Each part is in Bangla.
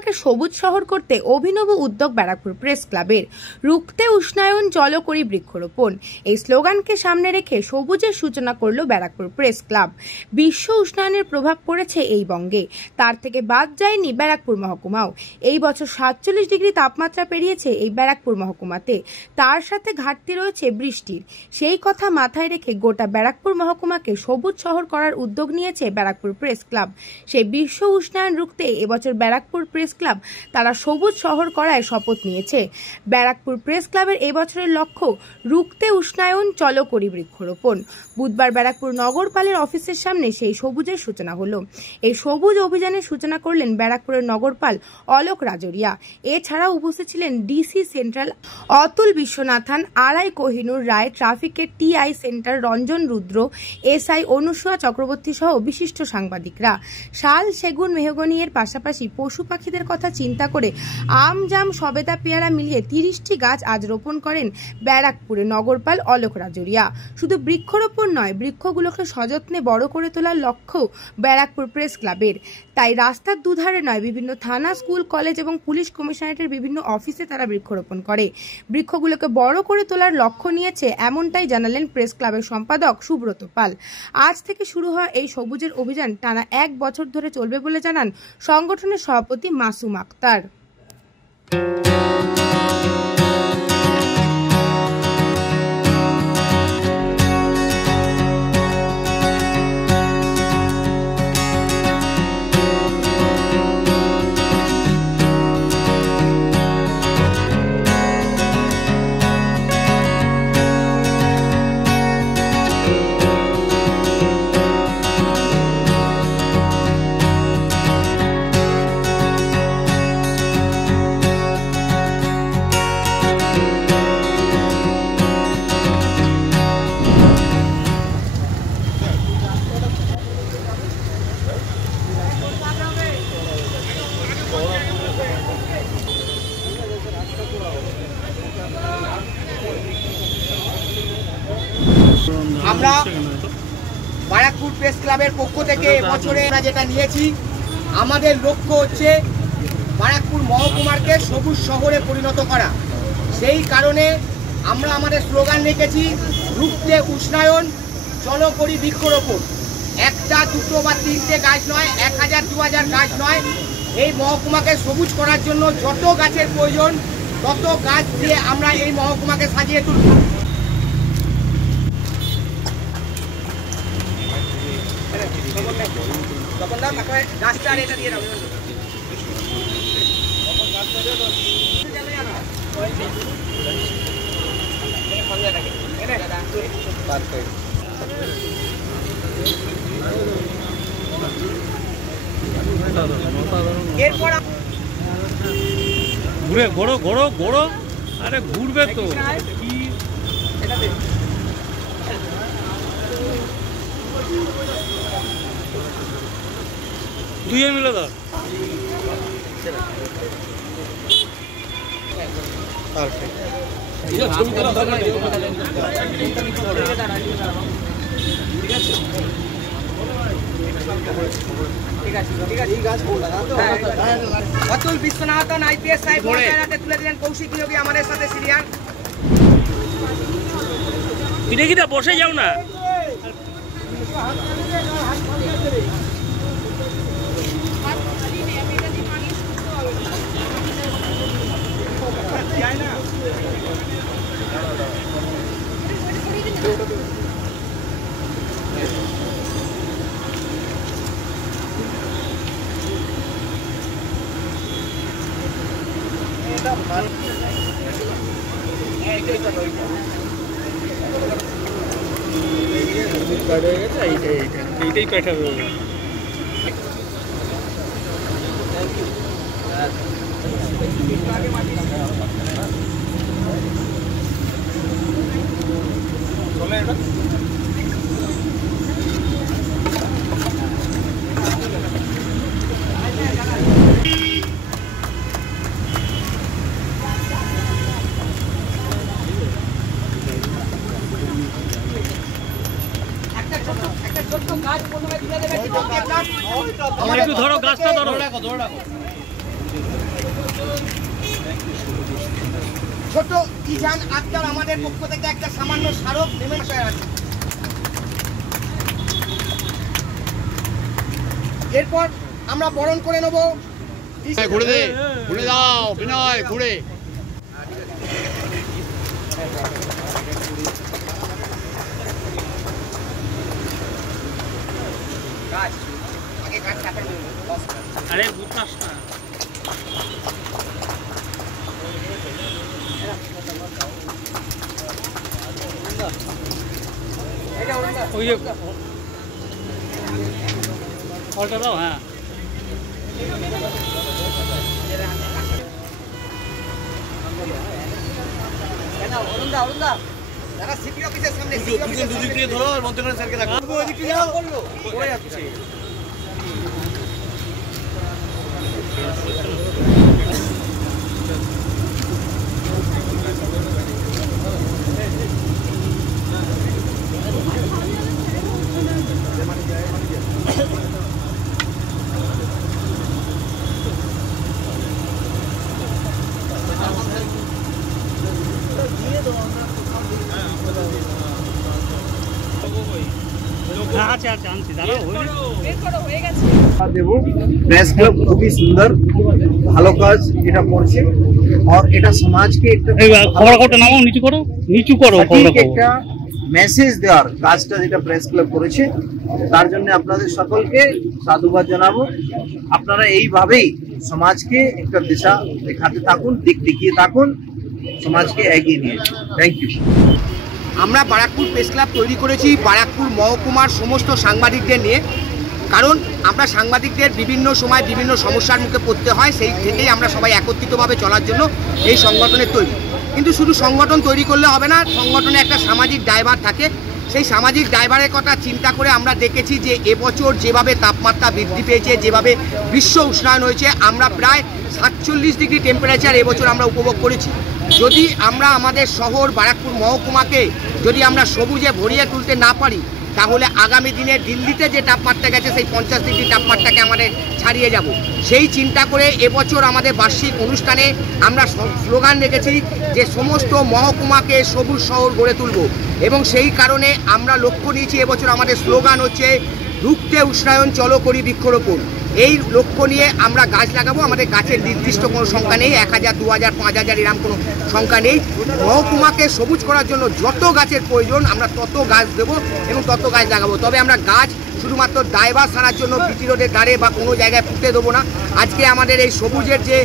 মহকুমাকে সবুজ শহর করতে অভিনব উদ্যোগ ব্যারাকপুর প্রেস ক্লাবের। রুখতে উষ্ণায়ন, চলো করি বৃক্ষরোপণ, এই স্লোগানকে সামনে রেখে সবুজের সূচনা করল ব্যারাকপুর প্রেস ক্লাব। বিশ্ব উষ্ণায়নের প্রভাব পড়েছে এই বঙ্গে, তার থেকে বাদ যায়নি ব্যারাকপুর মহকুমাও। এই বছর 47 ডিগ্রি তাপমাত্রা পেরিয়েছে এই ব্যারাকপুর মহকুমাতে, তার সাথে ঘাটতি রয়েছে বৃষ্টির। সেই কথা মাথায় রেখে গোটা ব্যারাকপুর মহকুমাকে সবুজ শহর করার উদ্যোগ নিয়েছে ব্যারাকপুর প্রেস ক্লাব। সেই বিশ্ব উষ্ণায়ন রুখতে এবছর ব্যারাকপুর প্রেস ক্লাব তারা সবুজ শহর করায় শপথ নিয়েছে। ব্যারাকপুর প্রেস ক্লাবের এবছরের লক্ষ্য রুখতে উষ্ণায়ন, চলো করি বৃক্ষরোপণ। বুধবার ব্যারাকপুর নগরপালের অফিসের সামনে সেই সবুজের সূচনা হলো। এই সবুজ অভিযানের সূচনা করলেন ব্যারাকপুরের নগরপাল অলোক রাজরিয়া। এছাড়াও উপস্থিত ছিলেন DC central Atul Viswanathan, RI Kohinoor Roy, ট্রাফিকের TI centre Ranjan Rudra, SI Anusuya Chakraborty সহ বিশিষ্ট সাংবাদিকরা। শাল, সেগুন, মেহগনি এর পাশাপাশি পশু পাখিদের কথা চিন্তা করে আম, জাম, সবেদা, পেয়ারা মিলিয়ে 30টি গাছ আজ রোপণ করেন ব্যারাকপুরে নগরপাল অলোক রাজরিয়া। শুধু বৃক্ষরোপণ নয়, বৃক্ষগুলোকে সযত্নে বড় করে তোলার লক্ষ্য ব্যারাকপুর প্রেস ক্লাবের। তাই রাস্তার দুধারে নয়, বিভিন্ন থানা, স্কুল, কলেজ এবং পুলিশ কমিশনারেটের বিভিন্ন অফিসে তারা বৃক্ষরোপণ করে বৃক্ষগুলোকে বড় করে তোলার লক্ষ্য নিয়েছে, এমনটাই জানালেন প্রেস ক্লাবের সম্পাদক সুব্রত পাল। আজ থেকে শুরু হওয়া এই সবুজের অভিযান টানা 1 বছর ধরে চলবে বলে জানান সংগঠনের সভাপতি মাসুম আক্তার। আমরা ব্যারাকপুর প্রেস ক্লাবের পক্ষ থেকে এবছরে যেটা নিয়েছি, আমাদের লক্ষ্য হচ্ছে ব্যারাকপুর মহকুমাকে সবুজ শহরে পরিণত করা। সেই কারণে আমরা আমাদের স্লোগান রেখেছি, রুখতে উষ্ণায়ন, চলো করি বৃক্ষরোপণ। 1টা, 2টো বা 3টে গাছ নয়, 1000, 2000 গাছ নয়। এই মহকুমাকে সবুজ করার জন্য যত গাছের প্রয়োজন তত গাছ দিয়ে আমরা এই মহকুমাকে সাজিয়ে তুলব। গাছটা এটা দিয়ে দাও। এরপর ঘুরে ঘোড়ো ঘোড়ো ঘোড়ো, আরে ঘুরবে তো কি দুইয়ে মিলে দাও। অতুল বিশ্বনাথন আইপিএস সাহেব হাতে তুলে দিলেন কৌশিক নিয়োগী আমাদের সাথে সিরিয়াল। এটা বসে যাও না। এইটাই পাঠাবে। একটু ধরো গাছটা, ধরো। ছোট ইজান আক্তার আমাদের পক্ষ থেকে একটা সামান্য স্মারক নেমে আছে। এরপর আমরা বরণ করে নেব। ঘুরে দে, ঘুরে দাও বিনয়, ঘুরে। আরে বুঝাস না। ওই যে ফলটা দাও। হ্যাঁ দাদা সিপি অফিসের সামনে দুদিক দিয়ে ধরো আর মন্ত্রী স্যারকে রাখো। ওইদিকে যাও, পড়ে যাচ্ছে। দেবো প্রেস ক্লাব খুবই সুন্দর ভালো কাজ এটা করছে আর এটা সমাজকে একটা মেসেজ দেওয়ার কাজটা যেটা প্রেস ক্লাব করেছে তার জন্য আপনাদের সকলকে সাধুবাদ জানাবো। আপনারা এইভাবেই সমাজকে একটা দিশা দেখাতে থাকুন, দিক দেখিয়ে থাকুন, সমাজকে এগিয়ে নিয়ে। Thank you. আমরা বারাকপুর প্রেস ক্লাব তৈরি করেছি বারাকপুর মহকুমার সমস্ত সাংবাদিকদের নিয়ে, কারণ আমরা সাংবাদিকদের বিভিন্ন সময় বিভিন্ন সমস্যার মুখে পড়তে হয়, সেই থেকেই আমরা সবাই একত্রিতভাবে চলার জন্য এই সংগঠনের তৈরি। কিন্তু শুধু সংগঠন তৈরি করলে হবে না, সংগঠনে একটা সামাজিক দায়ভার থাকে। সেই সামাজিক দায়ভারের কথা চিন্তা করে আমরা দেখেছি যে এবছর যেভাবে তাপমাত্রা বৃদ্ধি পেয়েছে, যেভাবে বিশ্ব উষ্ণায়ন হয়েছে, আমরা প্রায় 47 ডিগ্রি টেম্পারেচার এবছর আমরা উপভোগ করেছি। যদি আমরা আমাদের শহর বারাকপুর মহকুমাকে যদি আমরা সবুজে ভরিয়ে তুলতে না পারি, তাহলে আগামী দিনে দিল্লিতে যে তাপমাত্রা গেছে সেই 50 ডিগ্রি তাপমাত্রাকে আমাদের ছাড়িয়ে যাব। সেই চিন্তা করে এবছর আমাদের বার্ষিক অনুষ্ঠানে আমরা স্লোগান রেখেছি যে সমস্ত মহকুমাকে সবুজ শহর গড়ে তুলব, এবং সেই কারণে আমরা লক্ষ্য নিয়েছি এবছর আমাদের স্লোগান হচ্ছে রুখতে উষ্ণায়ন চলো করি বৃক্ষরোপণ। এই লক্ষ্য নিয়ে আমরা গাছ লাগাবো। আমাদের গাছের নির্দিষ্ট কোনো সংখ্যা নেই, 1000, 2000, 5000 এরকম কোনো সংখ্যা নেই। মহকুমাকে সবুজ করার জন্য যত গাছের প্রয়োজন আমরা তত গাছ দেবো এবং তত গাছ লাগাবো। তবে আমরা গাছ শুধুমাত্র দায়ভার সারার জন্য বিটি রোডের ধারে বা কোনো জায়গায় পুঁতে দেবো না। আজকে আমাদের এই সবুজের যে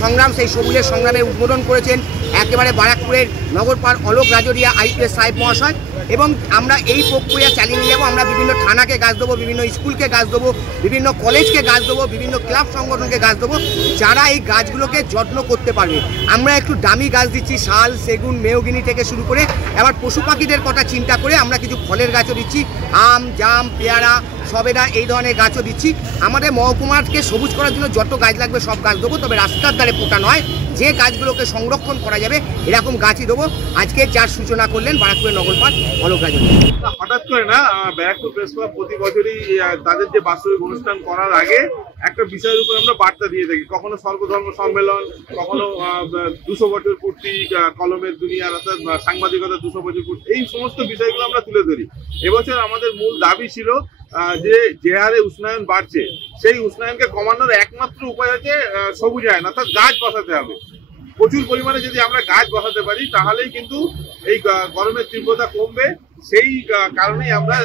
সংগ্রাম, সেই সবুজের সংগ্রামের উদ্বোধন করেছেন একেবারে বারাকপুরের নগরপাল অলোক রাজরিয়া আইপিএস সাহেব মহাশয়, এবং আমরা এই প্রক্রিয়া চালিয়ে নিয়ে যাবো। আমরা বিভিন্ন থানাকে গাছ দেবো, বিভিন্ন স্কুলকে গাছ দেবো, বিভিন্ন কলেজকে গাছ দেবো, বিভিন্ন ক্লাব সংগঠনকে গাছ দেবো, যারা এই গাছগুলোকে যত্ন করতে পারবে। আমরা একটু দামি গাছ দিচ্ছি, শাল, সেগুন, মেহগিনি থেকে শুরু করে আবার পশু পাখিদের কথা চিন্তা করে আমরা কিছু ফলের গাছও দিচ্ছি, আম, জাম, পেয়ারা, সবেদা, এই ধরনের গাছও দিচ্ছি। আমাদের মহকুমাকে সবুজ করার জন্য যত গাছ লাগবে সব গাছ দেবো, তবে রাস্তার ধারে পোটা নয়, যে গাছগুলোকে সংরক্ষণ করা যাবে এরকম গাছই দেবো। আজকে যার সূচনা করলেন বারাকপুরের নগরপাল অলোক রাজরিয়া। হঠাৎ করে না, ব্যারাকপুর প্রেস ক্লাব প্রতি বছরই তাদের যে বাৎসরিক অনুষ্ঠান করার আগে একটা বিষয়ের উপর আমরা বার্তা দিয়ে থাকি। কখনো সর্বধর্ম সম্মেলন, কখনো 200 বছর পূর্তি, কলমের দুনিয়া, অর্থাৎ সাংবাদিকতা 200 বছর পূর্তি, এই সমস্ত বিষয়গুলো আমরা তুলে ধরি। এবছর আমাদের মূল দাবি ছিল যে হারে উষ্ণায়ন বাড়ছে, সেই উষ্ণায়নকে কমানোর একমাত্র উপায় হচ্ছে সবুজায়ন, অর্থাৎ গাছ বসাতে হবে। প্রচুর পরিমাণে যদি আমরা গাছ বসাতে পারি তাহলেই কিন্তু এই গরমের তীব্রতা কমবে। সেই কারণেই আমরা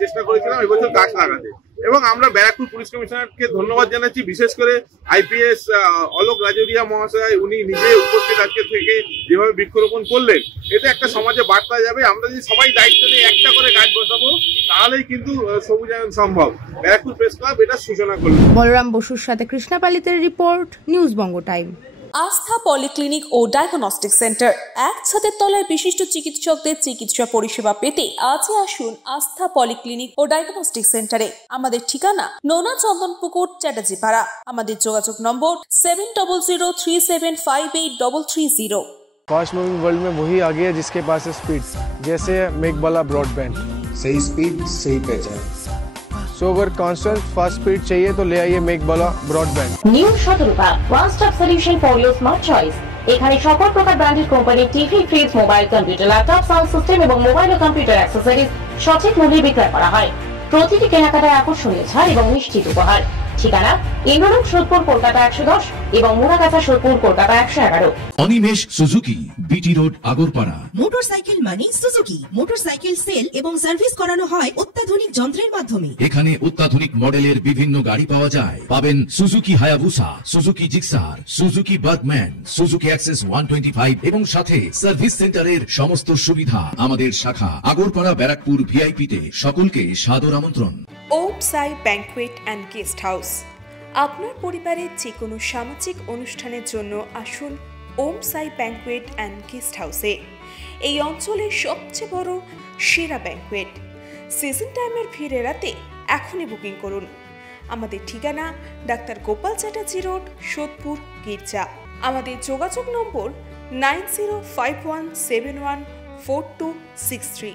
চেষ্টা করেছিলাম এবছর গাছ লাগাতে, এবং আমরা ব্যারাকপুর পুলিশ কমিশনারকে ধন্যবাদ জানাচ্ছি, বিশেষ করে আইপিএস অলোক রাজরিয়া মহাশয়, উনি নিজে উপস্থিত আজকে থেকে যেভাবে বৃক্ষরোপণ করলেন, এতে একটা সমাজে বার্তা যাবে। আমরা যদি সবাই দায়িত্ব নিয়ে একটা করে গাছ বসাবো তাহলেই কিন্তু সবুজায়ন সম্ভব। ব্যারাকপুর প্রেস ক্লাব এটা সূচনা করল। বলরাম বসুর সাথে কৃষ্ণা পালিতের রিপোর্ট, নিউজ বঙ্গ টাইম। আস্থা পলিক্লিনিক ও ডায়াগনস্টিক সেন্টার, এক ছাদের তলায় বিশিষ্ট চিকিৎসকদের চিকিৎসা পরিষেবা পেতে আজই আসুন আস্থা পলিক্লিনিক ও ডায়াগনস্টিক সেন্টারে। আমাদের ঠিকানা নোনা চন্দনপুকুর, চ্যাটার্জিপাড়া। আমাদের যোগাযোগ নম্বর 7003758330। फास्ट मूविंग वर्ल्ड में वही आगे है जिसके पास है स्पीड, जैसे मेघबाला ब्रॉडबैंड। सही स्पीड सही पहचान। सो अगर कांस्टेंट फास्ट स्पीड चाहिए तो ले आइए Meghbala broadband. New Shatarupa, one stop solution for your smart choice। এখানে সকল প্রকার ব্র্যান্ডেড কোম্পানির TV, fridge, mobile, computer, laptop, sound system এবং মোবাইল ও কম্পিউটার অ্যাক্সেসরিজ সঠিক মূল্যে বিক্রয় করা হয়। প্রতিটি কেনাকাটায় আকর্ষণীয় ছাড় এবং নিশ্চিত উপহার। ঠিকানা ইন্দ্রলোক, সোদপুর, কলকাতা 110 এবং Muragachha, Sodepur, Kolkata 111। Animesh Suzuki, BT road, Agarpara. Motorcycle মানে সুজুকি। মোটরসাইকেল সেল এবং সার্ভিস করানো হয় অত্যাধুনিক যন্ত্রের মাধ্যমে। এখানে অত্যাধুনিক মডেলের বিভিন্ন গাড়ি পাওয়া যায়। পাবেন Suzuki Hayabusa, Suzuki Gixxer, Suzuki Bergman, Suzuki access 125 এবং সাথে সার্ভিস সেন্টারের সমস্ত সুবিধা। আমাদের শাখা আগরপাড়া, ব্যারাকপুর ভিআইপি তে। সকলকে সাদর আমন্ত্রণ। ওম সাই ব্যাংকুয়েট অ্যান্ড গেস্ট হাউস। আপনার পরিবারের যে কোনো সামাজিক অনুষ্ঠানের জন্য আসুন ওম সাই ব্যাংকুয়েট অ্যান্ড গেস্ট হাউসে। এই অঞ্চলের সবচেয়ে বড় সেরা ব্যাংকুয়েট। সিজন টাইমের ভিড় এড়াতে এখনই বুকিং করুন। আমাদের ঠিকানা ডাক্তার গোপাল চ্যাটার্জি রোড, সোদপুর, গির্জা। আমাদের যোগাযোগ নম্বর 9051714263।